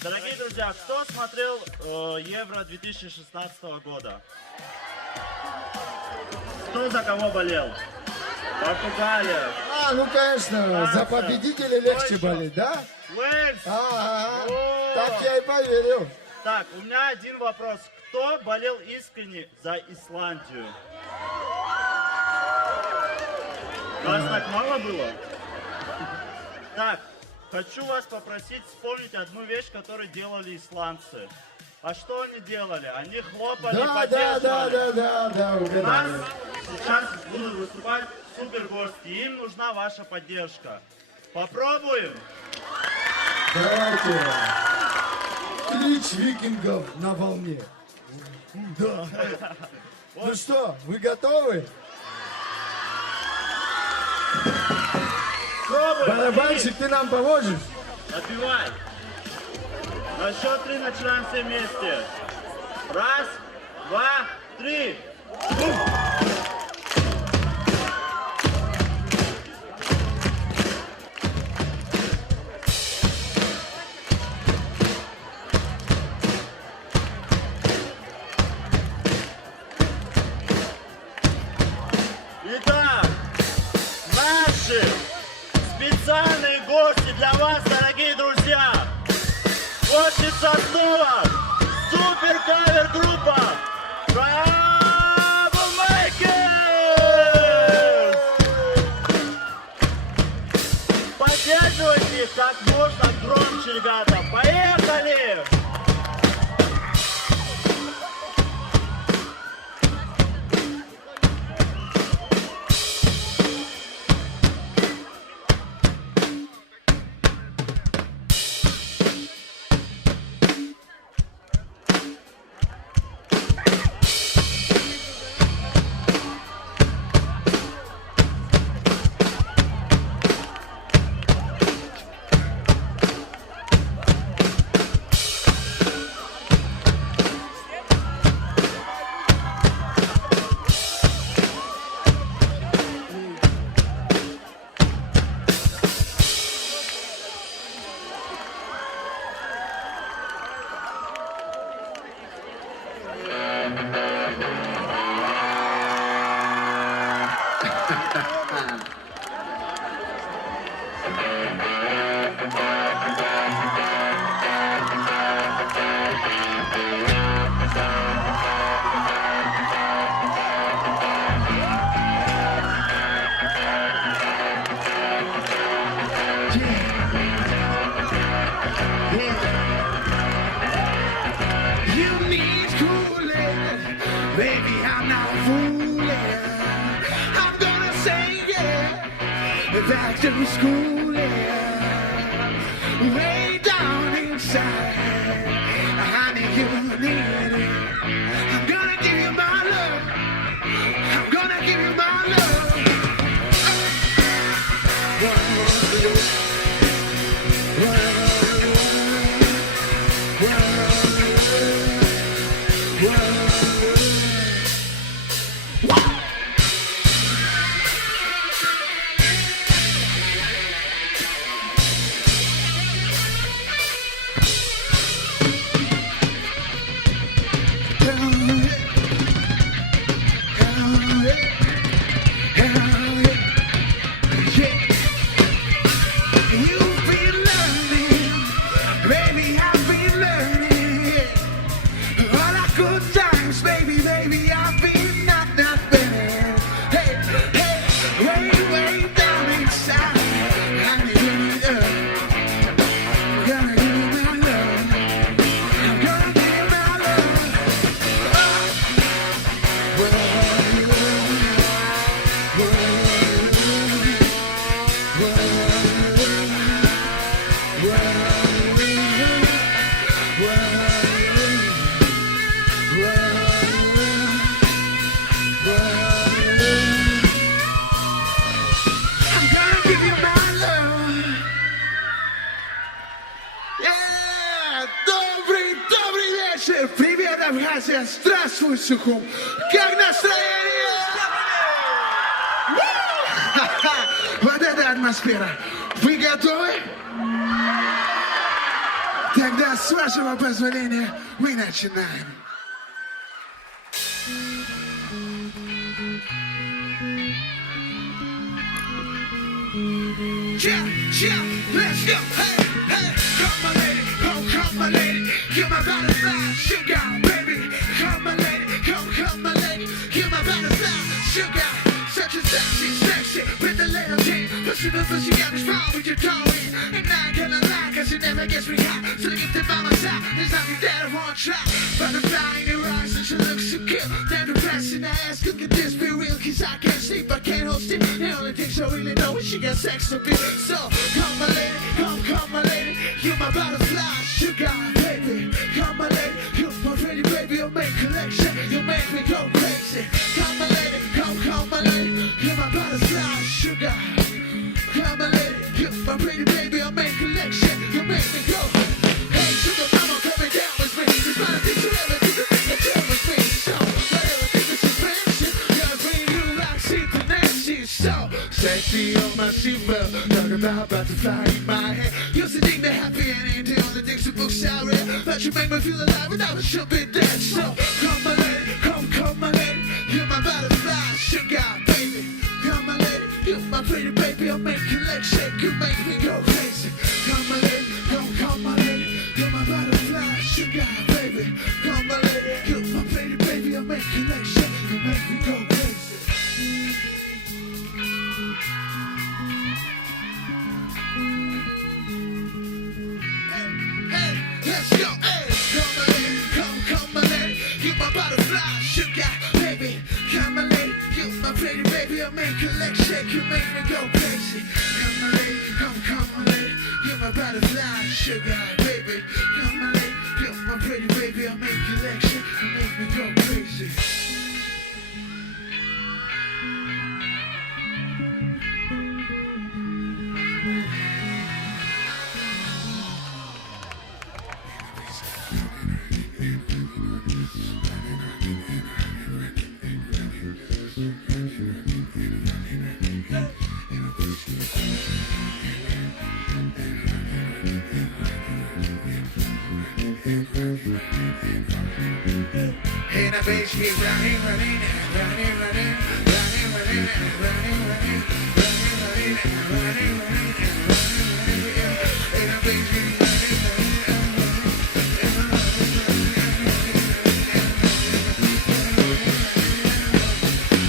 Дорогие друзья, кто смотрел Евро 2016 года? Кто за кого болел? Португалия. Ну конечно, за победителя легче болеть, да? Уэльс. Так я и поверил. Так, у меня один вопрос. Кто болел искренне за Исландию? Вас так мало было? Так, хочу вас попросить вспомнить одну вещь, которую делали исландцы. А что они делали? Они хлопали, поддерживали. Да, У нас сейчас будут выступать супергости. Им нужна ваша поддержка. Попробуем? Давайте. Клич викингов на волне. Да. Ну что, вы готовы? Пробуем. Барабанщик, ты нам поможешь? Отбивай. На счет 3 начинаем все вместе. Раз, два, три. Итак, наши специальные гости для вас, дорогие друзья. После Соснова супер кавер группа Troublemakers! Поддерживайте их как можно громче, ребята. Поехали! Baby, I'm not fooling. I'm gonna say yeah, back to school, yeah. Way down inside, honey, you need it. I'm gonna give you my love. I'm gonna give you my love. One more for you. One more for you. One more for you. One more for you. Привет, Абхазия! Здравствуй, Сухум! Как настроение? атмосфера. Вы готовы? Тогда, с вашего позволения, мы начинаем. Yeah, let's go. Hey, hey, come my lady, come my lady. You're my butterfly, sugar, baby. Come my lady, come my lady. You're my butterfly, sugar. Such a sexy, with a little thing. Pushing you got me strong with your toe in. And I ain't gonna lie, cause it never gets me hot. So if they're by my side, there's nothing that I won't try. Butterfly in your eyes, and she looks so cute. Then the press in the ass, look at this, be real, cause I can't sleep, I can't hold still. The only thing I really know is she got sex appeal. So, come my lady, come my lady. You're my butterfly, sugar, baby. Come my lady, you're my pretty baby. You'll make collection, you'll make me go crazy. Come my lady, come my lady. You're my butterfly, sugar. Come my lady, you're my pretty baby. I'll make collection, you'll make me go. Hey, sugar mama, coming down with me. It's not a thing to ever do the thing that you're with me. So, whatever think that you're fancy, you're bringing you like Sita Nancy. So, sexy on my seatbelt, talk about butterfly in my head. Used to think that happy ending, the only things the books I read. But you make me feel alive without a should be dead. So, come my lady, come my lady. You're my butterfly, sugar, baby. Come my lady, you're my pretty baby. I'll make your legs shake, you make me go crazy. Come my lady, come my lady. You're my butterfly, sugar, baby. Come my lady, you're my pretty baby. I'll make your legs shake, you make me go crazy. Hey, let's go. Hey, come my lady, come my lady. You're my butterfly, sugar, baby. Come my lady, you're my pretty baby. I'll make your legs shake, you make me go crazy. Come my lady, come my lady. You're my butterfly, sugar, baby. Come my lady, you're my pretty baby. I'll make your legs shake, you make me go crazy. In a base, keep running, running, running, running, running, running, running, running, running, running, running, running. In a base, keep running,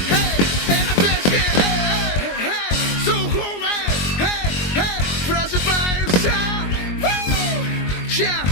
hey, in a base, hey, hey, so cool, man, hey, hey, pressure by yourself, woo, yeah.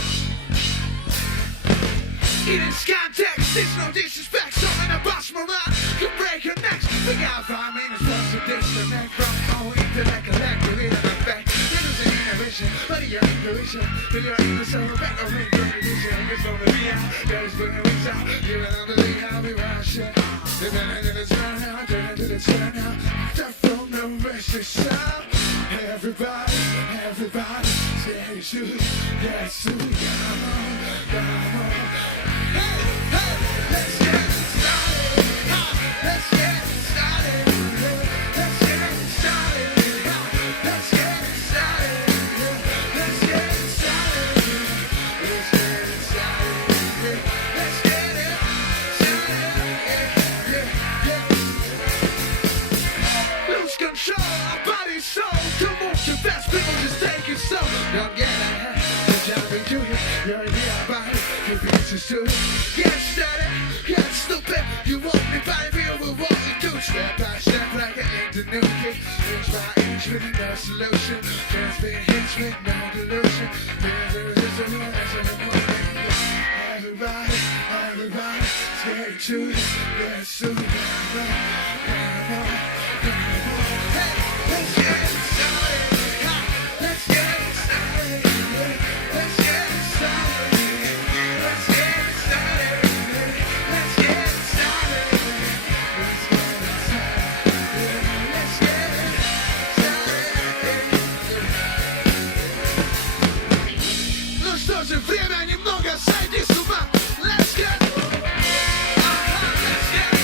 In its context, there's no disrespect. So in a boss morale, you break your necks. We got 5 minutes plus to disconnect from all intellect, collective in effect. There is an innovation, but your intuition, till your English over back of ring, your illusion. It's over me out, there's been a reach out. You don't believe how we rush it. They've been into the turn now, turn into the turn now. Step from the rest of sound. Everybody, everybody, stay true, yes, true, come on, come on. Let's get it started. Let's get it started. Let's get it started. Let's get it started. Let's get it started. Let's get it started. Let's get it started. Lose control, our body's soul. Too move too fast, people just take it slow. Don't get ahead. Jump into it. You're in the body. Keep it to it. Get started. Get stupid. You want me by view. We'll walk you through. Step by step like an internet kid. Inch by inch with no solution. Just be hits with no delusion. Everybody, everybody, stay tuned. Let's soon come on, come on, come on. Hey, let's get it started. Let's get it started. Let's get it started. Let's get it started. Let's get it started. Let's get it started. Ну что же, время немного сойти с ума. Let's get it. Let's get it.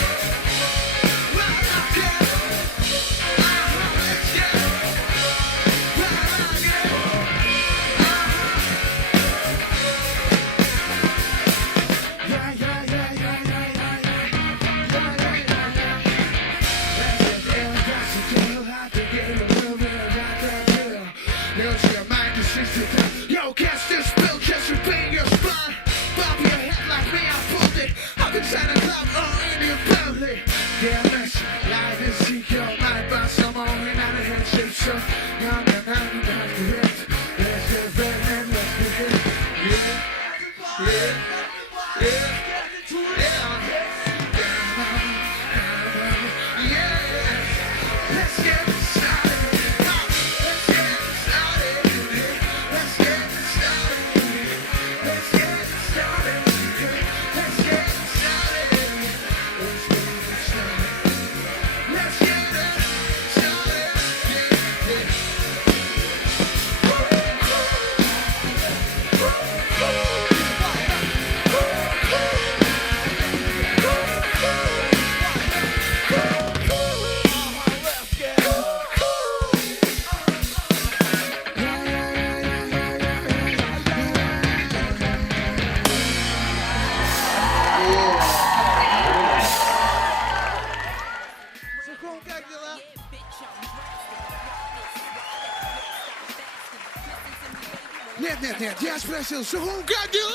Нет, я спросил, Сухум, как дела,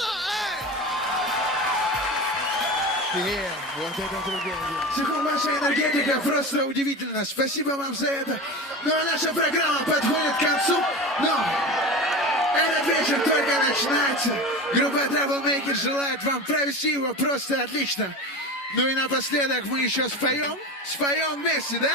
вот это другое дело. Сухум, ваша энергетика просто удивительна. Спасибо вам за это. Ну а наша программа подходит к концу, но этот вечер только начинается. Группа Troublemaker желает вам провести его просто отлично. Ну и напоследок мы еще споем вместе, да?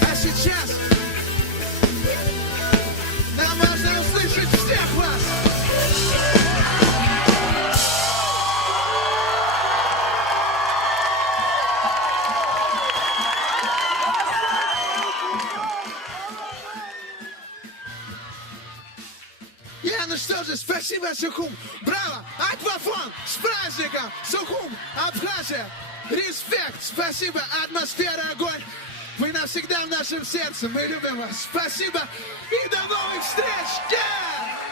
А сейчас нам важно услышать всех вас. Ну что же, спасибо, Сухум. Браво! Аквафон! С праздником! Сухум! Абхазия! Респект! Спасибо! Атмосфера, огонь! Вы навсегда в нашем сердце. Мы любим вас. Спасибо и до новых встреч! Yeah!